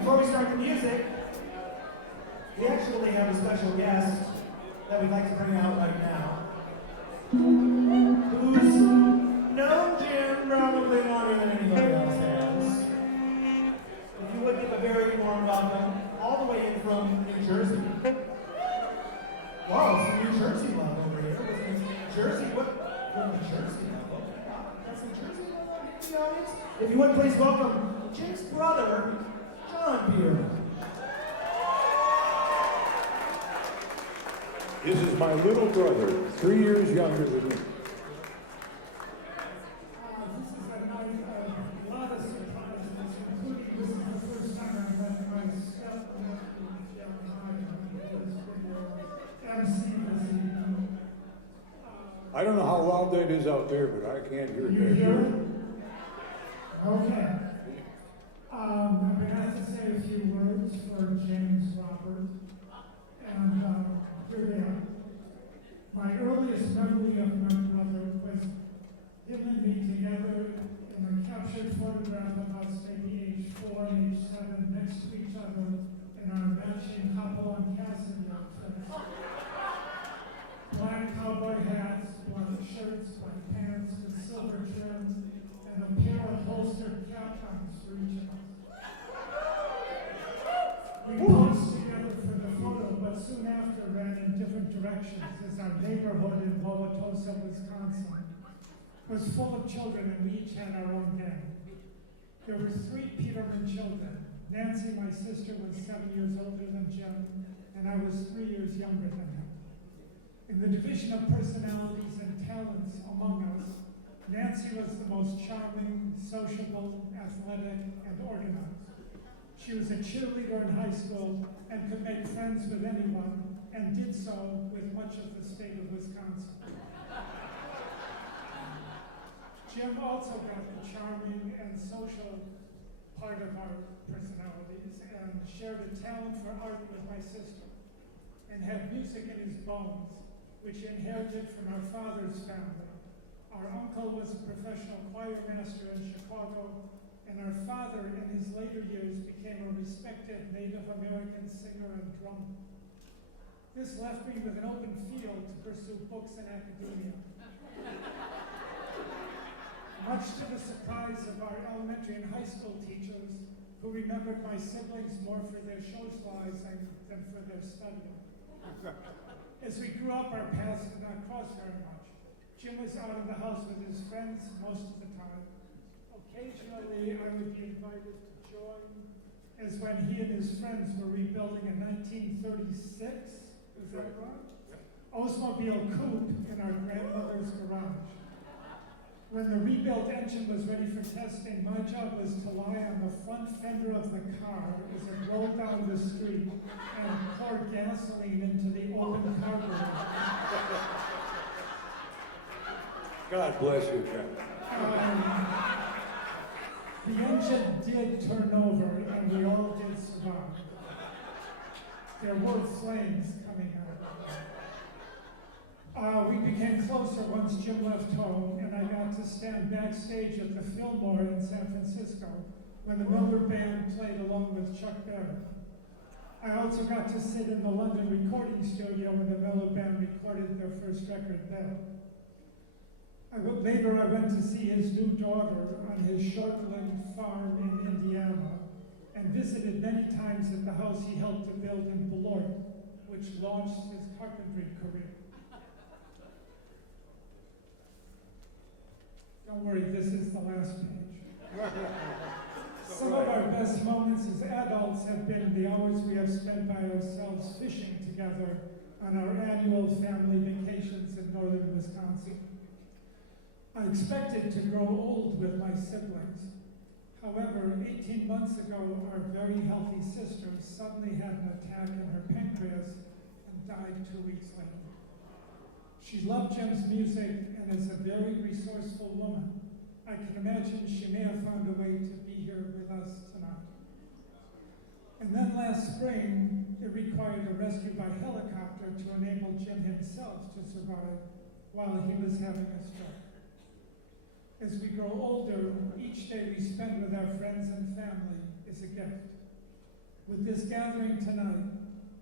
Before we start the music, we actually have a special guest that we'd like to bring out right now, who's known Jim probably longer than anybody else has. If you would give a very warm welcome, all the way in from New Jersey. Wow, some New Jersey love over here. Was it New Jersey? What New Jersey love? Okay, wow, got some Jersey love out here in the audience. If you would please welcome Jim's brother, John Peterman. This is my little brother, 3 years younger than me. This is a lot of surprises, including this is the first time I met my step-nephew, Jim MC this evening. I don't know how loud that is out there, but I can't hear You that. hear it? Okay. I'm going to have to say a few words for James Robert. And here they are. My earliest memory of my brother was him and me together in a captured photograph of us maybe age 4 and age 7 next to each other in our matching Hopalong Cassidy outfits. Black cowboy hats, black shirts, black pants with silver trim, and a pair of holstered cap-ons for each of us. We posed together for the photo, but soon after ran in different directions as our neighborhood in Wauwatosa, Wisconsin, was full of children and we each had our own gang. There were 3 Peterman children. Nancy, my sister, was 7 years older than Jim, and I was 3 years younger than him. In the division of personalities and talents among us, Nancy was the most charming, sociable, athletic, and organized. She was a cheerleader in high school and could make friends with anyone, and did so with much of the state of Wisconsin. Jim also got the charming and social part of our personalities and shared a talent for art with my sister, and had music in his bones, which he inherited from our father's family. Our uncle was a professional choir master in Chicago, and our father, in his later years, became a respected Native American singer and drummer. This left me with an open field to pursue books and academia. Much to the surprise of our elementary and high school teachers, who remembered my siblings more for their socializing than for their studying. As we grew up, our paths did not cross very much. Jim was out of the house with his friends most of the time. Occasionally, I would be invited to join, as when he and his friends were rebuilding a 1936, is that right? Oldsmobile coupe in our grandmother's garage. When the rebuilt engine was ready for testing, my job was to lie on the front fender of the car as it rolled down the street and pour gasoline into the open carburetor. God bless you, Ken. The engine did turn over, and we all did survive. There were flames coming out. We became closer once Jim left home, and I got to stand backstage at the Fillmore in San Francisco when the Miller Band played along with Chuck Berry. I also got to sit in the London recording studio when the Miller Band recorded their first record there. Later, I went to see his new daughter on his short-lived farm in Indiana and visited many times at the house he helped to build in Beloit, which launched his carpentry career. Don't worry, this is the last page. Some of our best moments as adults have been the hours we have spent by ourselves fishing together on our annual family vacations in northern Wisconsin. I expected to grow old with my siblings. However, 18 months ago, our very healthy sister suddenly had an attack in her pancreas and died 2 weeks later. She loved Jim's music and is a very resourceful woman. I can imagine she may have found a way to be here with us tonight. And then last spring, it required a rescue by helicopter to enable Jim himself to survive while he was having a stroke. As we grow older, each day we spend with our friends and family is a gift. with this gathering tonight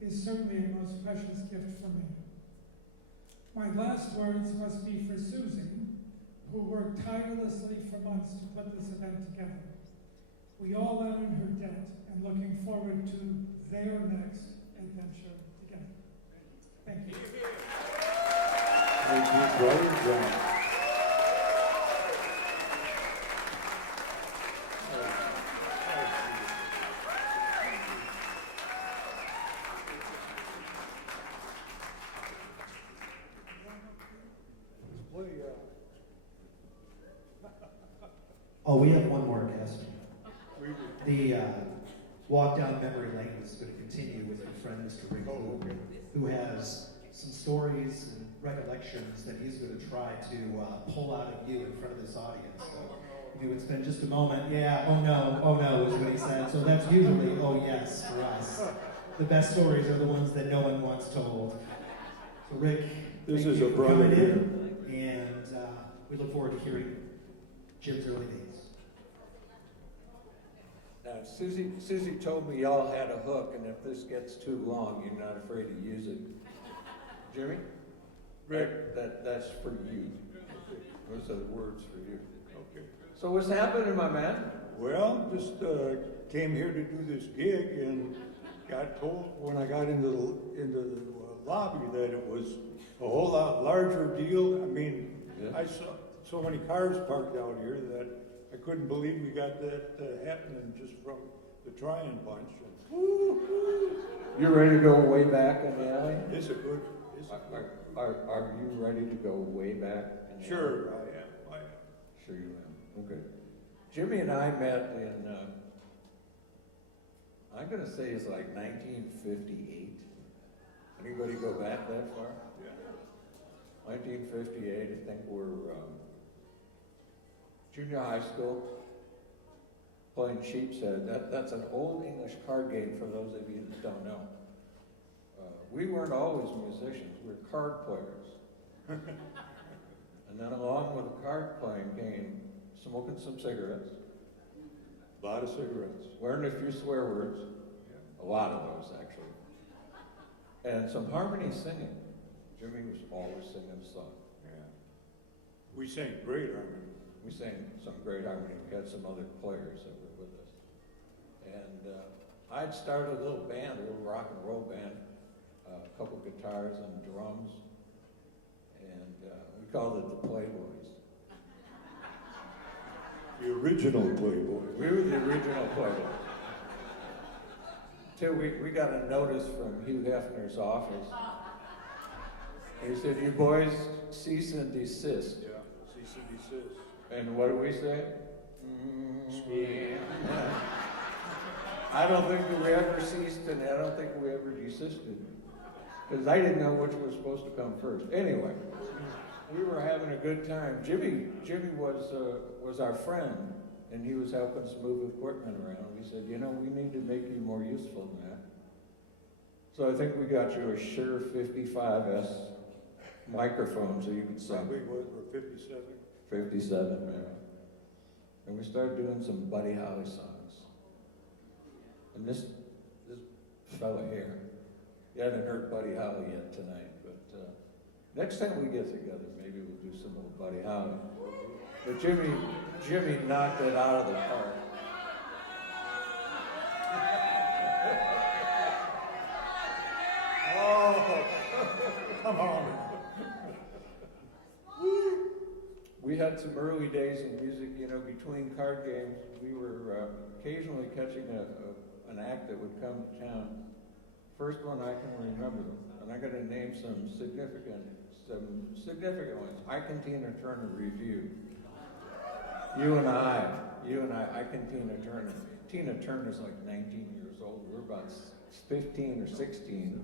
is certainly a most precious gift for me. My last words must be for Susan, who worked tirelessly for months to put this event together. We all are in her debt and looking forward to their next adventure together. Thank you. Thank you, brother John. Oh, we have one more guest. The walk down memory lane is going to continue with your friend, Mr. Rick, who has some stories and recollections that he's going to try to pull out of you in front of this audience. So, if you would spend just a moment, yeah, oh no, is what he said. So that's usually, oh yes, for us. The best stories are the ones that no one wants told. So Rick, This thank is you a for brother coming here. in, and we look forward to hearing Jim's early days. Now, Susie told me y'all had a hook, and if this gets too long, you're not afraid to use it. Jimmy? Rick, that's for you. Those are the words for you. Okay. So what's happening, my man? Well, just came here to do this gig and got told when I got into the lobby that it was a whole lot larger deal. I mean, Yeah. I saw so many cars parked out here that I couldn't believe we got that happening just from the Tryon bunch. You ready to go way back in the alley? It's a good. Are you ready to go way back in the Sure, alley? I am. Sure you am. Okay. Jimmy and I met in, I'm going to say it's like 1958. Anybody go back that far? Yeah. 1958, I think we're junior high school, playing Sheep's Head. That's an old English card game for those of you that don't know. We weren't always musicians, we were card players. And then along with the card playing came smoking some cigarettes, A lot of cigarettes. learning a few swear words, a lot of those actually, and some harmony singing. Jimmy was always singing a song. Yeah. We sang great harmony. We sang some great harmony. We had some other players that were with us. And I'd started a little band, a little rock and roll band, a couple guitars and drums, and we called it the Playboys. The original Playboy. We were the original Playboys. Till we got a notice from Hugh Hefner's office. He said, "You boys cease and desist." Yeah. Cease and desist. And what do we say? Yeah. I don't think we ever ceased, and I don't think we ever desisted. Because I didn't know which was supposed to come first. Anyway, we were having a good time. Jimmy was our friend, and he was helping us move equipment around. We said, you know, we need to make you more useful than that. So I think we got you a Shure 55S microphone so you could sing. Probably was for 57. 57, man. And we started doing some Buddy Holly songs. And this fella here, you haven't heard Buddy Holly yet tonight, but next time we get together, maybe we'll do some old Buddy Holly. But Jimmy knocked it out of the park. Oh, come on. We had some early days in music, you know, between card games. We were occasionally catching an act that would come to town. First one I can remember, and I got to name some significant ones. I Can Tina Turner Review. You and I, I Can Tina Turner. Tina Turner's like 19 years old. We're about 15 or 16.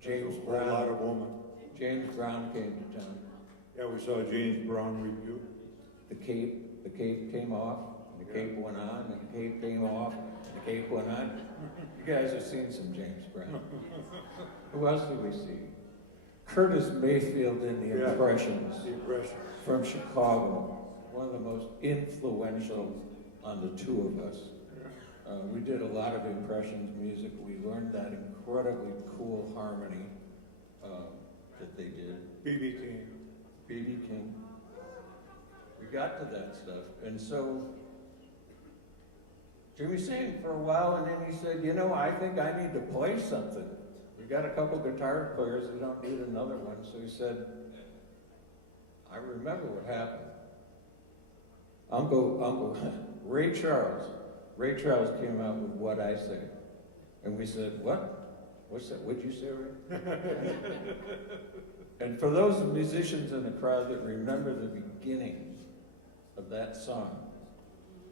James Brown. A lot of woman. James Brown came to town. Yeah, we saw James Brown review. The cape came off, and the cape went on, and the cape came off, and the cape went on. You guys have seen some James Brown. Who else did we see? Curtis Mayfield in The Impressions. The Impressions. From Chicago. One of the most influential on the two of us. We did a lot of impressions music. We learned that incredibly cool harmony that they did. B.B. King. B.B. King. We got to that stuff. And so Jimmy sang for a while, and then he said, you know, I think I need to play something. We got a couple guitar players, we don't need another one. So he said, I remember what happened. Uncle Ray Charles came out with What I Say. And we said, what? What's that? What'd you say, Ray? And for those musicians in the crowd that remember the beginning of that song,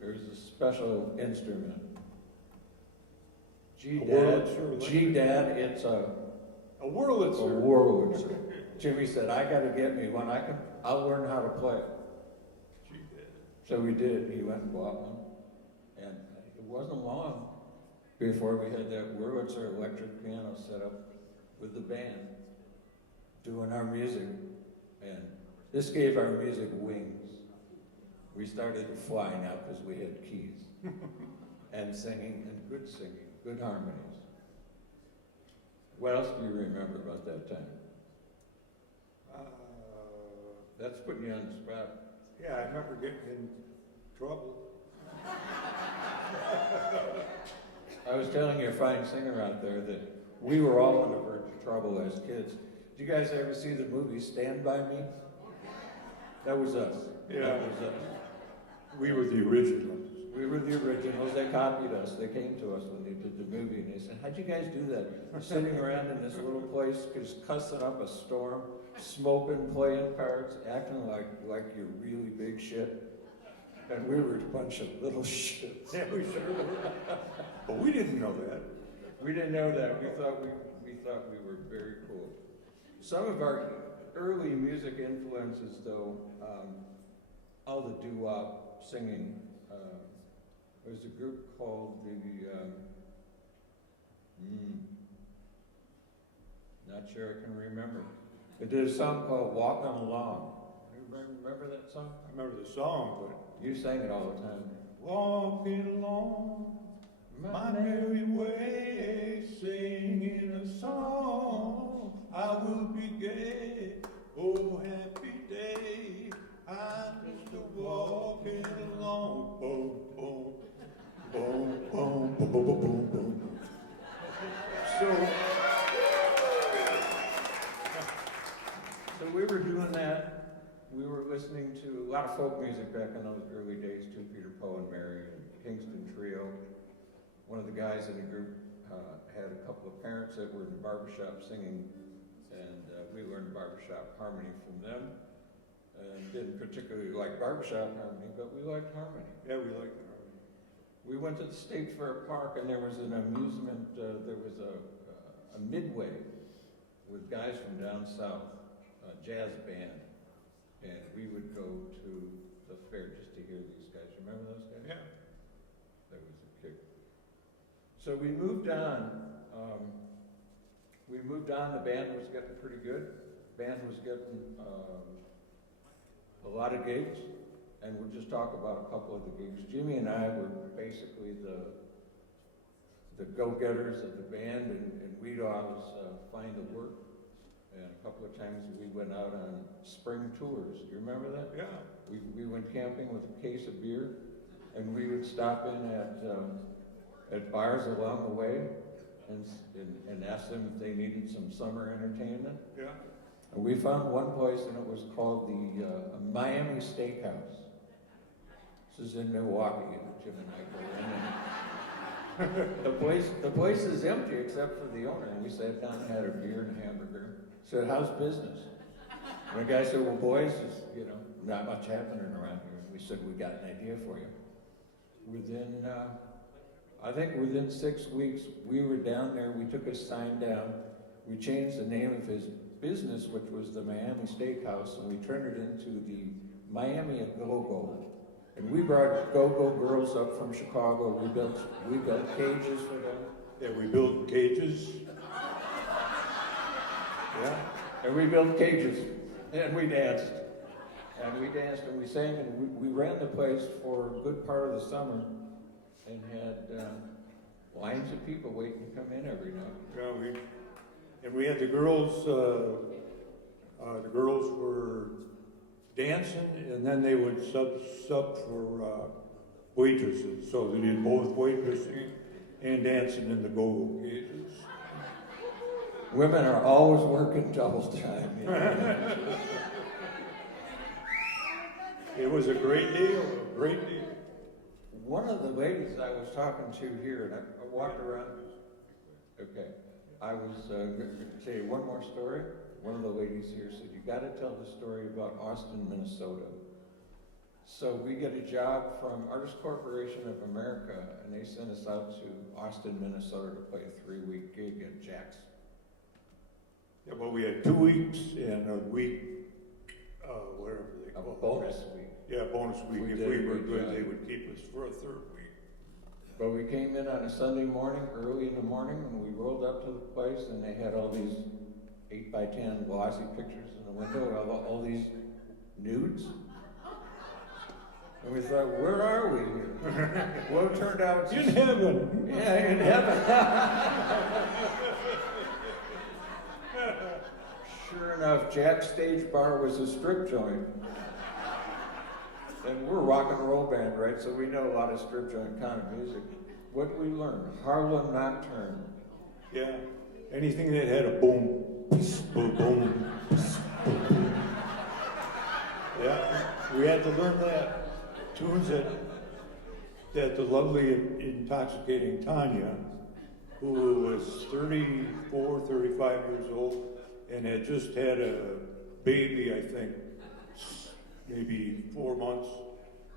there's a special instrument. G-Dad, it's a Wurlitzer. Wurlitzer. Jimmy said, I gotta get me one. I'll learn how to play it. So we did. He went and bought one. And it wasn't long before we had that Wurlitzer electric piano set up with the band doing our music. And this gave our music wings. We started to fly now because we had keys and singing, good harmonies. What else do you remember about that time? That's putting you on the spot. Yeah, I remember getting in trouble. I was telling your fine singer out there that we were all on the verge of trouble as kids. Did you guys ever see the movie Stand By Me? That was us. Yeah. That was us. We were the originals. We were the originals. They copied us. They came to us when they did the movie and they said, how'd you guys do that? Sitting around in this little place, just cussing up a storm, smoking, playing cards, acting like you're really big shit. And we were a bunch of little shits. Yeah, we sure were. But we didn't know that. We didn't know that. We thought we were very cool. Some of our early music influences, though, all the doo-wop singing. There's a group called not sure I can remember. They did a song called Walking Along. Anybody remember that song? I remember the song, but You sang it all the time. walking along my merry way, singing a song, I will be gay. Oh, happy day, I'm just a walking along. Boom, boom, boom, boom, boom, boom, boom, boom. So we were doing that. We were listening to a lot of folk music back in those early days too, Peter, Paul, and Mary, and Kingston Trio. One of the guys in the group had a couple of parents that were in the barbershop singing, and we learned barbershop harmony from them. And didn't particularly like barbershop harmony, but we liked harmony. Yeah, we liked the harmony. We went to the State Fair Park, and there was an amusement, there was a midway with guys from down south, a jazz band. And we would go to the fair just to hear these guys. Remember those guys? Yeah. That was a kick. So we moved on. The band was getting pretty good. The band was getting a lot of gigs. And we'll just talk about a couple of the gigs. Jimmy and I were basically the go-getters of the band, and we'd always find the work. And a couple of times we went out on spring tours. Do you remember that? Yeah. We went camping with a case of beer, and we would stop in at bars along the way and ask them if they needed some summer entertainment. Yeah. And we found one place, and it was called the Miami Steakhouse. This is in Milwaukee, and Jim and I go in. And the place is empty except for the owner. And we sat down and had a beer and a hamburger. Said, how's business? And the guy said, well, boys, not much happening around here. We said, we got an idea for you. Within 6 weeks, we were down there. We took a sign down. We changed the name of his business, which was the Miami Steakhouse, and we turned it into the Miami Go-Go. And we brought go-go girls up from Chicago. We built cages for them. Yeah, we built cages. Yeah. And we built cages, and we danced. And we danced, and we sang, and we ran the place for a good part of the summer, and had lines of people waiting to come in every night. Yeah, we had the girls were dancing, and then they would sub for waitresses, so they did both waitressing and dancing in the go-go cages. Women are always working double time. You know? It was a great deal, a great deal. One of the ladies I was talking to here, and I walked around. Okay, I was going to tell you one more story. One of the ladies here said, "You got to tell the story about Austin, Minnesota." So we get a job from Artist Corporation of America, and they sent us out to Austin, Minnesota to play a 3-week gig at Jack's. Yeah, well, we had 2 weeks and a week, whatever they A call it. bonus week. Yeah, bonus week. We If did we a were good good, job. they would keep us for a 3rd week. But we came in on a Sunday morning, early in the morning, and we rolled up to the place, and they had all these 8x10 glossy pictures in the window of all these nudes. And we thought, where are we here? Well, it turned out it's In heaven. yeah, in heaven. Sure enough, Jack's Stage Bar was a strip joint. And we're a rock and roll band, right? So we know a lot of strip joint kind of music. What did we learn? Harlem Nocturne. Yeah, anything that had a boom, boom, boom, boom. Yeah, we had to learn that. Tunes that the lovely, intoxicating Tanya, who was 34, 35 years old, and had just had a baby, I think, maybe 4 months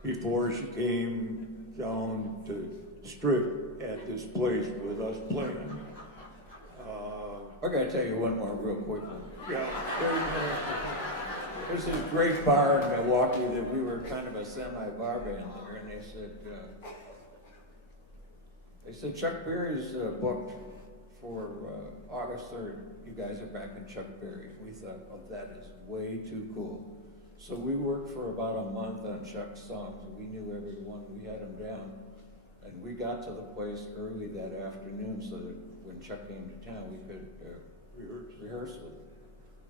before she came down to strip at this place with us playing. I gotta tell you one more real quick one. Yeah, There's this great bar in Milwaukee that we were kind of a semi-bar band there, and they said Chuck Berry's booked for August 3rd. You guys are back in Chuck Berry. We thought, oh, that is way too cool. So we worked for about a month on Chuck's songs. We knew everyone. We had them down. And we got to the place early that afternoon so that when Chuck came to town, we could rehearse with him.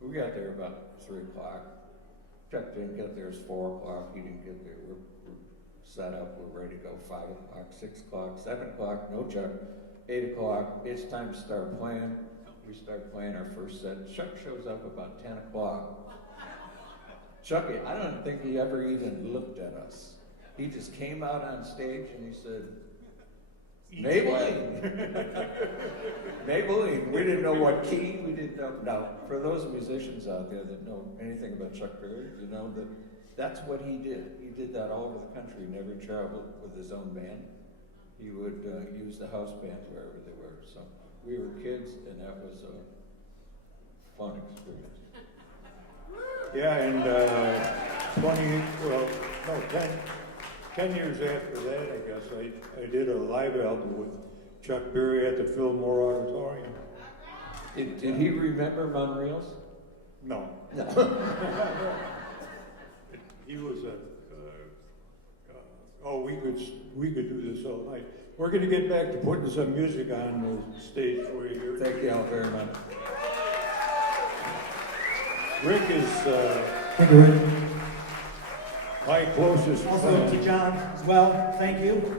We got there about 3 o'clock. Chuck didn't get there, it's 4 o'clock. He didn't get there. We're set up, we're ready to go. 5 o'clock, 6 o'clock, 7 o'clock, no Chuck. 8 o'clock, it's time to start playing. We start playing our first set. Chuck shows up about 10 o'clock. Chuck, I don't think he ever even looked at us. He just came out on stage and he said, Maybelline. Maybelline. We didn't know what key, we didn't know. Now, for those musicians out there that know anything about Chuck Berry, you know that that's what he did. He did that all over the country, never traveled with his own band. He would use the house band wherever they were. So we were kids, and that was a fun experience. Yeah, and 10 years after that, I guess, I did a live album with Chuck Berry at the Fillmore Auditorium. Did he remember Monreal's? No. No. He was we could do this all night. We're going to get back to putting some music on the stage for you here. Thank you all very much. Rick is Thank you, Rick. my closest Also friend. to John as well, thank you.